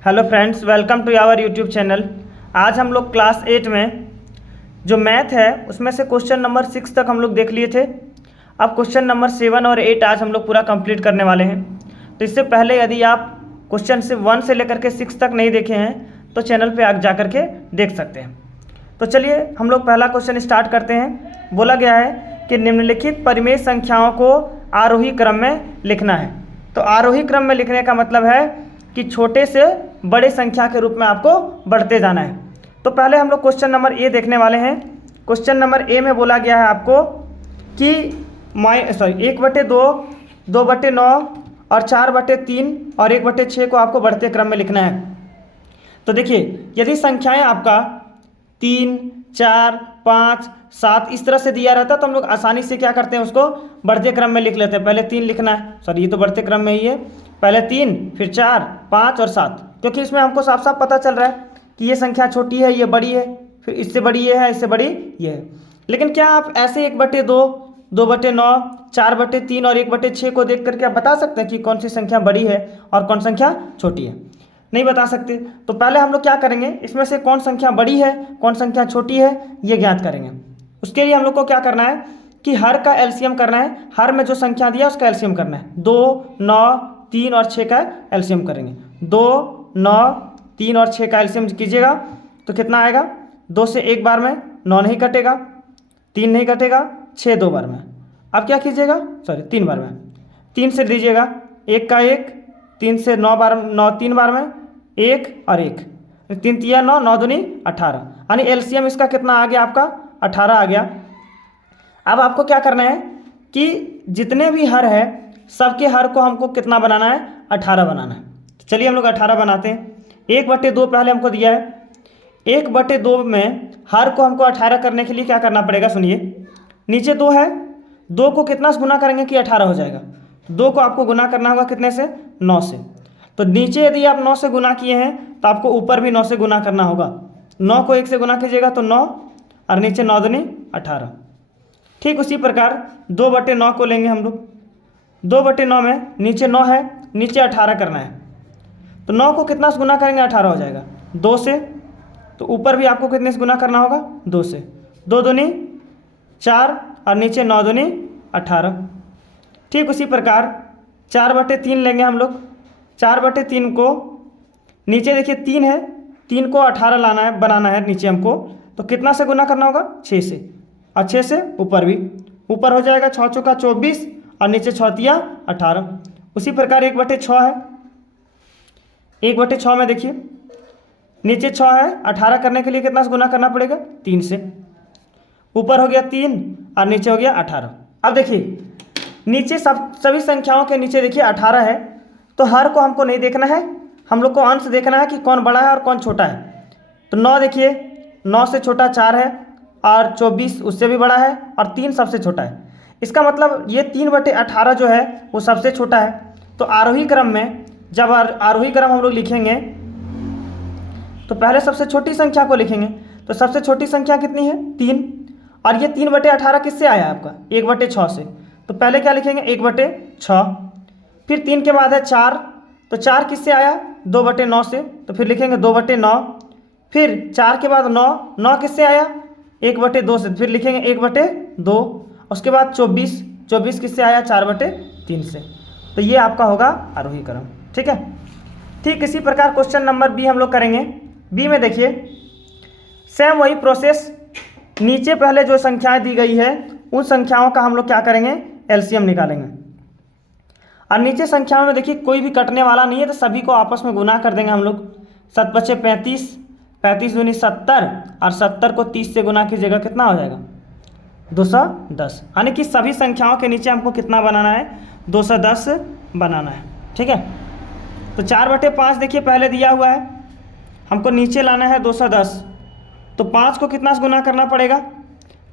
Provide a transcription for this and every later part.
Hello friends, welcome to our YouTube channel. आज हम लोग क्लास 8 में जो मैथ है उसमें से क्वेश्चन नंबर 6 तक हम लोग देख लिए थे। अब क्वेश्चन नंबर 7 और 8 आज हम लोग पूरा कंप्लीट करने वाले हैं। तो इससे पहले यदि आप क्वेश्चन से 1 से लेकर के 6 तक नहीं देखे हैं तो चैनल पे आगे जा कर के देख सकते हैं। तो चलिए हम लोग पहला क्वेश्चन स्टार्ट करते हैं। बोला गया है कि निम्नलिखित परिमेय संख्याओं को आरोही क्रम में लिखना है। तो आरोही क्रम में लिखने का मतलब है कि छोटे से बड़े संख्या के रूप में आपको बढ़ते जाना है। तो पहले हम लोग क्वेश्चन नंबर ए देखने वाले हैं। क्वेश्चन नंबर ए में बोला गया है आपको कि 1/2, 2/9 और 4/3 और 1/6 को आपको बढ़ते क्रम में लिखना है। तो देखिए, यदि संख्याएं आपका 3, 4, 5, 7 इस तरह से दिया रहता है तो हम लोग आसानी से क्या करते हैं, उसको बढ़ते क्रम में लिख लेते हैं। पहले 3 लिखना है, ये तो बढ़ते क्रम में ही है। पहले 3, फिर 4, 5 और 7, क्योंकि इसमें हमको साफ साफ पता चल रहा है कि ये संख्या छोटी है, ये बड़ी है, फिर इससे बड़ी ये है, इससे बड़ी ये है। लेकिन क्या आप ऐसे 1/2, 2/9, 4/3 और 1/6 को देख करके आप बता सकते हैं कि कौन सी संख्या बड़ी है और कौन संख्या छोटी है? नहीं बता सकते। तो पहले हम लोग क्या करेंगे, इसमें से कौन संख्या बड़ी है कौन संख्या छोटी है ये ज्ञात करेंगे। उसके लिए हम लोग को क्या करना है कि हर का एलसीएम करना है। हर में जो संख्या दिया उसका एलसीएम करना है। 2, 9, 3 और 6 का एलसीएम करेंगे। 2, 9, 3 और 6 का एलसीएम कीजिएगा तो कितना आएगा? 2 से एक बार में 9 नहीं कटेगा, 3 नहीं कटेगा, 6 2 बार में। अब क्या कीजिएगा, 3 बार में। 3 से दीजिएगा 1 का 1, 3 से 9 बार, 9 3 बार में 1 और 1, 3 3 9, 9 दूनी 18, यानी एलसीएम इसका कितना आ गया आपका? 18 आ गया। अब आपको क्या करना है कि जितने भी हर है सबके हर को हमको कितना बनाना है? 18 बनाना है। तो चलिए हम लोग 18 बनाते हैं। 1/2 पहले हमको दिया है। 1/2 में हर को हमको 18 करने के लिए क्या करना पड़ेगा, सुनिए। नीचे 2 है, 2 को कितना से गुना करेंगे कि 18 हो जाएगा? 2 को आपको गुना करना होगा कितने से? 9 से। तो नीचे यदि आप 9 से गुना किए हैं तो आपको ऊपर भी 9 से गुना करना होगा। 9 को 1 से गुना कीजिएगा तो 9 और नीचे 9 दूनी 18। ठीक उसी प्रकार 2/9 को लेंगे हम लोग। 2/9 में नीचे 9 है, नीचे 18 करना है। तो 9 को कितना से गुना करेंगे? 18 हो जाएगा। 2 से, तो ऊपर भी आपको कितने से गुना करना होगा? 2 से। 2 दूनी 4 और नीचे 9 दूनी 18। ठीक उसी प्रकार 4/3 लेंगे हम लोग। 4/3 को नीचे देखिए 3 है, 3 को 18 लाना है, बनाना है नीचे हमको। तो कितना से गुना करना होगा? 6 से। और 6 से ऊपर भी, ऊपर हो जाएगा 6 चौका 24 और नीचे 6 तिया 18। उसी प्रकार 1/6 है। 1/6 में देखिए नीचे 6 है, 18 करने के लिए कितना से गुना करना पड़ेगा? 3 से। ऊपर हो गया 3 और नीचे हो गया 18। अब देखिए नीचे सभी संख्याओं के नीचे देखिए 18 है। तो हर को हमको नहीं देखना है, हम लोग को अंश देखना है कि कौन बड़ा है और कौन छोटा है। तो 9 देखिए, 9 से छोटा 4 है और 24 उससे भी बड़ा है और 3 सबसे छोटा है। इसका मतलब ये 3/18 जो है वो सबसे छोटा है। तो आरोही क्रम में जब आरोही क्रम हम लोग लिखेंगे तो पहले सबसे छोटी संख्या को लिखेंगे। तो सबसे छोटी संख्या कितनी है? 3। और ये 3/18 किससे आया आपका? 1/6 से। तो पहले क्या लिखेंगे? 1/6। फिर 3 के बाद है 4, तो 4 किससे आया? 2/9 से। तो फिर लिखेंगे 2/9। फिर 4 के बाद 9, 9 किससे आया? 1/2 से। फिर लिखेंगे 1/2। उसके बाद 24, 24 किससे आया? 4/3 से। तो ये आपका होगा आरोही क्रम। ठीक है। ठीक इसी प्रकार क्वेश्चन नंबर बी हम लोग करेंगे। बी में देखिए सेम वही प्रोसेस। नीचे पहले जो संख्याएं दी गई है उन संख्याओं का हम लोग क्या करेंगे? एलसीएम निकालेंगे। और नीचे संख्याओं में देखिए कोई भी कटने वाला नहीं है तो सभी को आपस में गुना कर देंगे हम लोग। 7 × 5 = 35, 35 दूनी 70 और 70 को 30 से गुना कीजिएगा, कितना हो जाएगा? 210। यानी कि सभी संख्याओं के नीचे हमको कितना बनाना है? 210 बनाना है। ठीक है। तो 4/5 देखिए पहले दिया हुआ है, हमको नीचे लाना है 210। तो 5 को कितना से गुना करना पड़ेगा?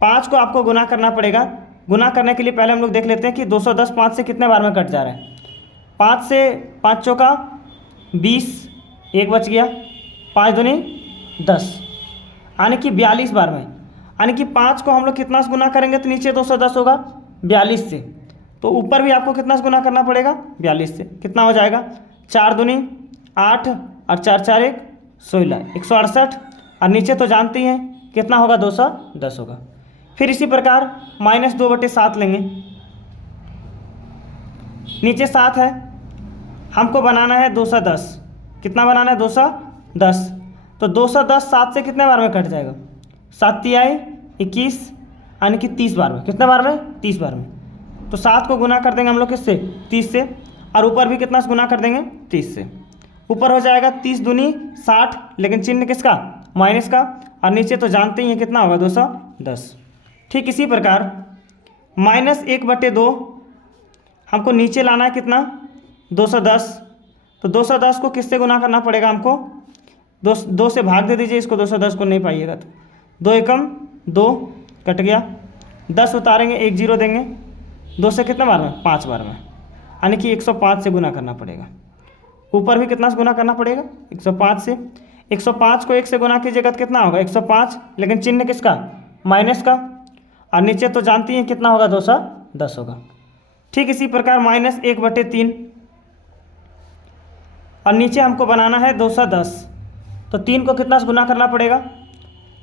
5 को आपको गुना करना पड़ेगा। गुना करने के लिए पहले हम लोग देख लेते हैं कि 210 5 से कितने बार में कट जा रहा है। 5 से 5 चौका 20, 1 बच गया, 5 दूनी 10, यानी कि 42 बार में। यानी कि 5 को हम लोग कितना से गुना करेंगे तो नीचे 210 होगा? 42 से। तो ऊपर भी आपको कितना से गुना करना पड़ेगा? 42 से। कितना हो जाएगा? 4 दूनी 8 और 4 4 1 16, 168, और नीचे तो जानते ही हैं कितना होगा, 210 होगा। फिर इसी प्रकार -2/7 लेंगे, नीचे 7 है, हमको बनाना है 210, कितना बनाना है, 210। तो 210 7 से कितने बार में कट जाएगा, 7 तिहाई 21, यानी कि 30 बार में, कितने बार में, 30 बार में। तो 7 को गुना कर देंगे हम लोग किससे, 30 से, और ऊपर भी कितना से गुना कर देंगे, 30 से। ऊपर हो जाएगा 30 दूनी 60, लेकिन चिन्ह किसका, माइनस का, और नीचे तो जानते ही हैं कितना होगा, 210। ठीक इसी प्रकार -1/2 हमको नीचे लाना है कितना, 210। तो 210 को किससे गुना करना पड़ेगा हमको, 2 से भाग दे दीजिए इसको, 210 को नहीं पाइएगा तो 2 एकम 2 कट गया, 10 उतारेंगे 1 0 देंगे, 2 से कितने बार में, 5 बार में, यानी कि 105 से गुना करना पड़ेगा। ऊपर भी कितना से गुना करना पड़ेगा, 105 से। 105 को 1 से गुना कीजिएगा तो कितना होगा, 105, लेकिन चिन्ह किसका, माइनस का, और नीचे तो जानती हैं कितना होगा, 210 होगा। ठीक इसी प्रकार -1/3, और नीचे हमको बनाना है 210। तो 3 को कितना से गुना करना पड़ेगा,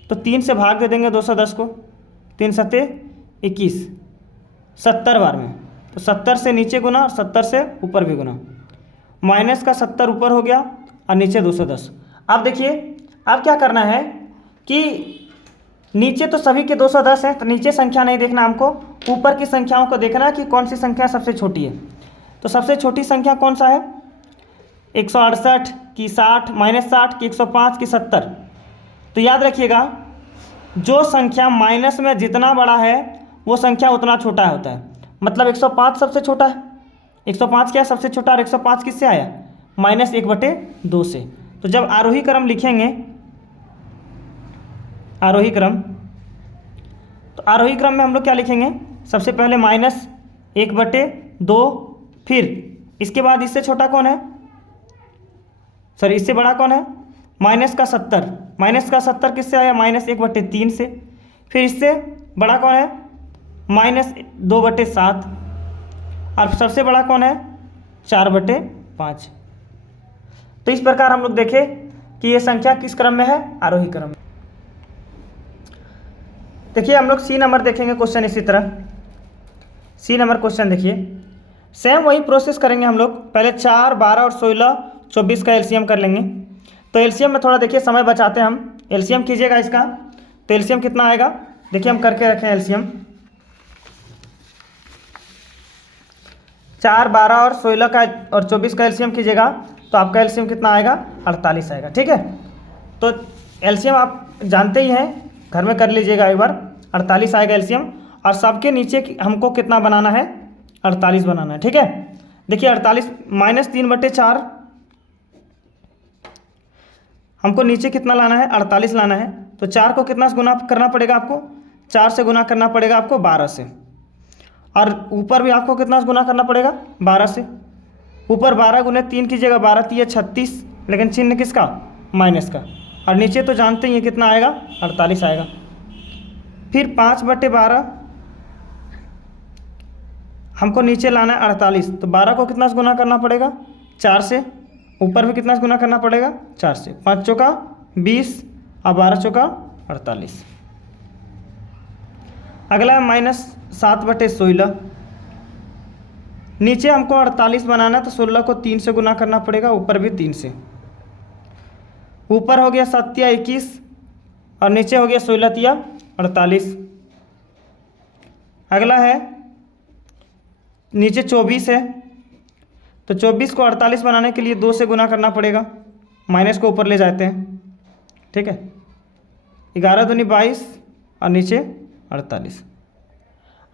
तो 3 से भाग दे देंगे 210 को, 3 सत्ते 21, 70 बार में। तो 70 से नीचे गुना और 70 से ऊपर भी गुना, माइनस का 70 ऊपर हो गया और नीचे 210। अब देखिए अब क्या करना है कि नीचे तो सभी के 210 हैं, तो नीचे संख्या नहीं देखना हमको, ऊपर की संख्याओं को देखना है कि कौन सी संख्या सबसे छोटी है। तो सबसे छोटी संख्या कौन सा है, 168 की 60, -60 की 105 की 70। तो याद रखिएगा जो संख्या माइनस में जितना बड़ा है वो संख्या उतना छोटा होता है। मतलब 105 सबसे छोटा है, 105 क्या है सबसे छोटा, और 105 किससे आया, -1/2 से। तो जब आरोही क्रम लिखेंगे, आरोही क्रम, तो आरोही क्रम में हम लोग क्या लिखेंगे, सबसे पहले -1/2, फिर इसके बाद इससे छोटा कौन है, सॉरी इससे बड़ा कौन है, -70, -70 किससे आया, -1/3 से। फिर इससे बड़ा कौन है, -2/7, और सबसे बड़ा कौन है, 4/5। तो इस प्रकार हम लोग देखें कि ये संख्या किस क्रम में है, आरोही क्रम में। देखिए हम लोग सी नंबर देखेंगे क्वेश्चन इसी तरह। सी नंबर क्वेश्चन देखिए, सेम वही प्रोसेस करेंगे हम लोग। पहले 4, 12 और 16, 24 का एलसीएम कर लेंगे। तो एलसीएम में थोड़ा देखिए समय बचाते हैं हम, एलसीएम कीजिएगा इसका। तो एलसीएम कितना आएगा, देखिए हम करके रखें एलसीएम। 4, 12 और 16 का और 24 का एलसीएम कीजिएगा तो आपका एलसीएम कितना आएगा, 48 आएगा। ठीक है, तो एलसीएम आप जानते ही हैं, घर में कर लीजिएगा एक बार। 48 आएगा एलसीएम, और सबके नीचे हमको कितना बनाना है, 48 बनाना है। ठीक है, देखिए 48 -3/4, हमको नीचे कितना लाना है, 48 लाना है। तो 4 को कितना से गुना करना पड़ेगा आपको, 4 से गुना करना पड़ेगा आपको 12 से, और ऊपर भी आपको कितना से गुना करना पड़ेगा, 12 से। ऊपर 12 गुने 3 कीजिएगा, 12 3 36, लेकिन चिन्ह किसका, माइनस का, और नीचे तो जानते ही हैं कितना आएगा, 48 आएगा। फिर 5/12 हमको नीचे लाना है 48, तो 12 को कितना से गुना करना पड़ेगा, 4 से। ऊपर भी कितना से गुना करना पड़ेगा, 4 से। 5 चौका 20 और 12 चौका 48। अगला है -7/16, नीचे हमको 48 बनाना है, तो 16 को 3 से गुना करना पड़ेगा, ऊपर भी 3 से। ऊपर हो गया 7 या 21 और नीचे हो गया 16 या 48। अगला है नीचे 24 है, तो 24 को 48 बनाने के लिए 2 से गुना करना पड़ेगा, माइनस को ऊपर ले जाते हैं। ठीक है, 11 दूनी 22 और नीचे 48।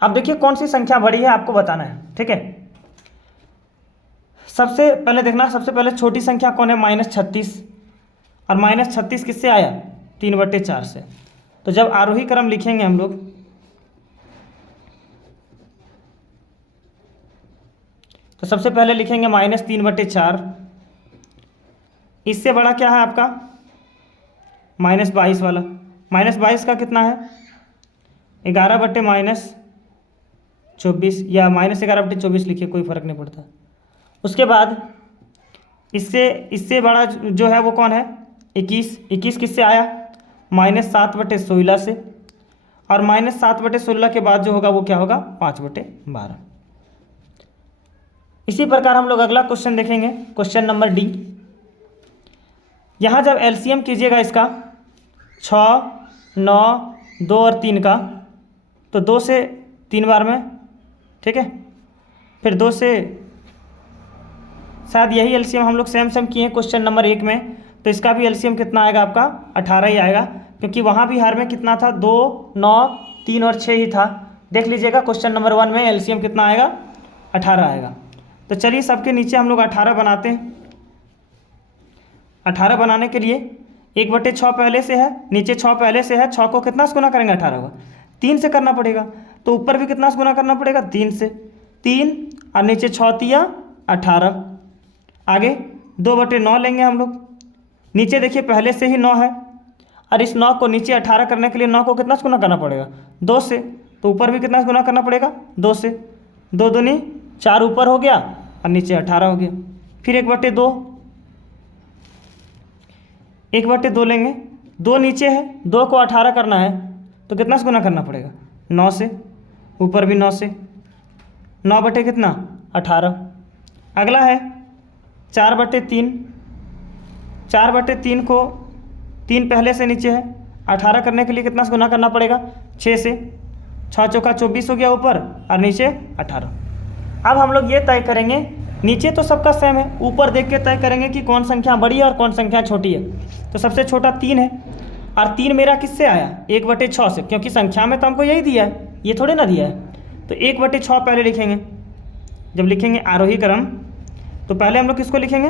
अब देखिए कौन सी संख्या बड़ी है आपको बताना है। ठीक है, सबसे पहले देखना, सबसे पहले छोटी संख्या कौन है, -36, और -36 किससे आया, 3/4 से। तो जब आरोही क्रम लिखेंगे हम लोग, तो सबसे पहले लिखेंगे -3/4। इससे बड़ा क्या है आपका, -22 वाला। -22 का कितना है, 11/-24, या -11/24 लिखिए, कोई फ़र्क नहीं पड़ता। उसके बाद इससे इससे बड़ा जो है वो कौन है, 21। 21 किससे आया, -7/16 से, और -7/16 के बाद जो होगा वो क्या होगा, 5/12। इसी प्रकार हम लोग अगला क्वेश्चन देखेंगे, क्वेश्चन नंबर डी। यहाँ जब एलसीएम कीजिएगा इसका 6, 9, 2 और 3 का, तो 2 से 3 बार में, ठीक है, फिर 2 से, शायद यही एलसीएम हम लोग सेम किए हैं क्वेश्चन नंबर 1 में, तो इसका भी एलसीएम कितना आएगा आपका 18 ही आएगा, क्योंकि वहाँ भी हर में कितना था, 2, 9, 3 और 6 ही था। देख लीजिएगा क्वेश्चन नंबर 1 में एलसीएम कितना आएगा, 18 आएगा। तो चलिए सबके नीचे हम लोग 18 बनाते हैं। 18 बनाने के लिए 1/6 पहले से है, नीचे 6 पहले से है, 6 को कितना से गुना करेंगे 18 को, 3 से करना पड़ेगा, तो ऊपर भी कितना से गुना करना पड़ेगा, 3 से, 3 और नीचे 6 तिया 18। आगे 2/9 लेंगे हम लोग, नीचे देखिए पहले से ही 9 है, और इस 9 को नीचे 18 करने के लिए 9 को कितना से गुना करना पड़ेगा, 2 से, तो ऊपर भी कितना से गुना करना पड़ेगा, 2 से, 2 दूनी 4 ऊपर हो गया और नीचे 18 हो गया। फिर 1/2, 1/2 लेंगे, 2 नीचे है, 2 को 18 करना है तो कितना से गुना करना पड़ेगा, 9 से, ऊपर भी 9 से, 9 बटे कितना 18। अगला है 4/3, 4/3 को 3 पहले से नीचे है, 18 करने के लिए कितना से गुना करना पड़ेगा, 6 से, 6 चौका 24 हो गया ऊपर और नीचे 18। अब हम लोग ये तय करेंगे, नीचे तो सबका सेम है, ऊपर देख के तय करेंगे कि कौन संख्या बड़ी है और कौन संख्या छोटी है। तो सबसे छोटा 3 है, और 3 मेरा किससे आया, 1/6 से, क्योंकि संख्या में तो हमको यही दिया है, ये थोड़े ना दिया है। तो 1/6 पहले लिखेंगे। जब लिखेंगे आरोही क्रम, तो पहले हम लोग किसको लिखेंगे,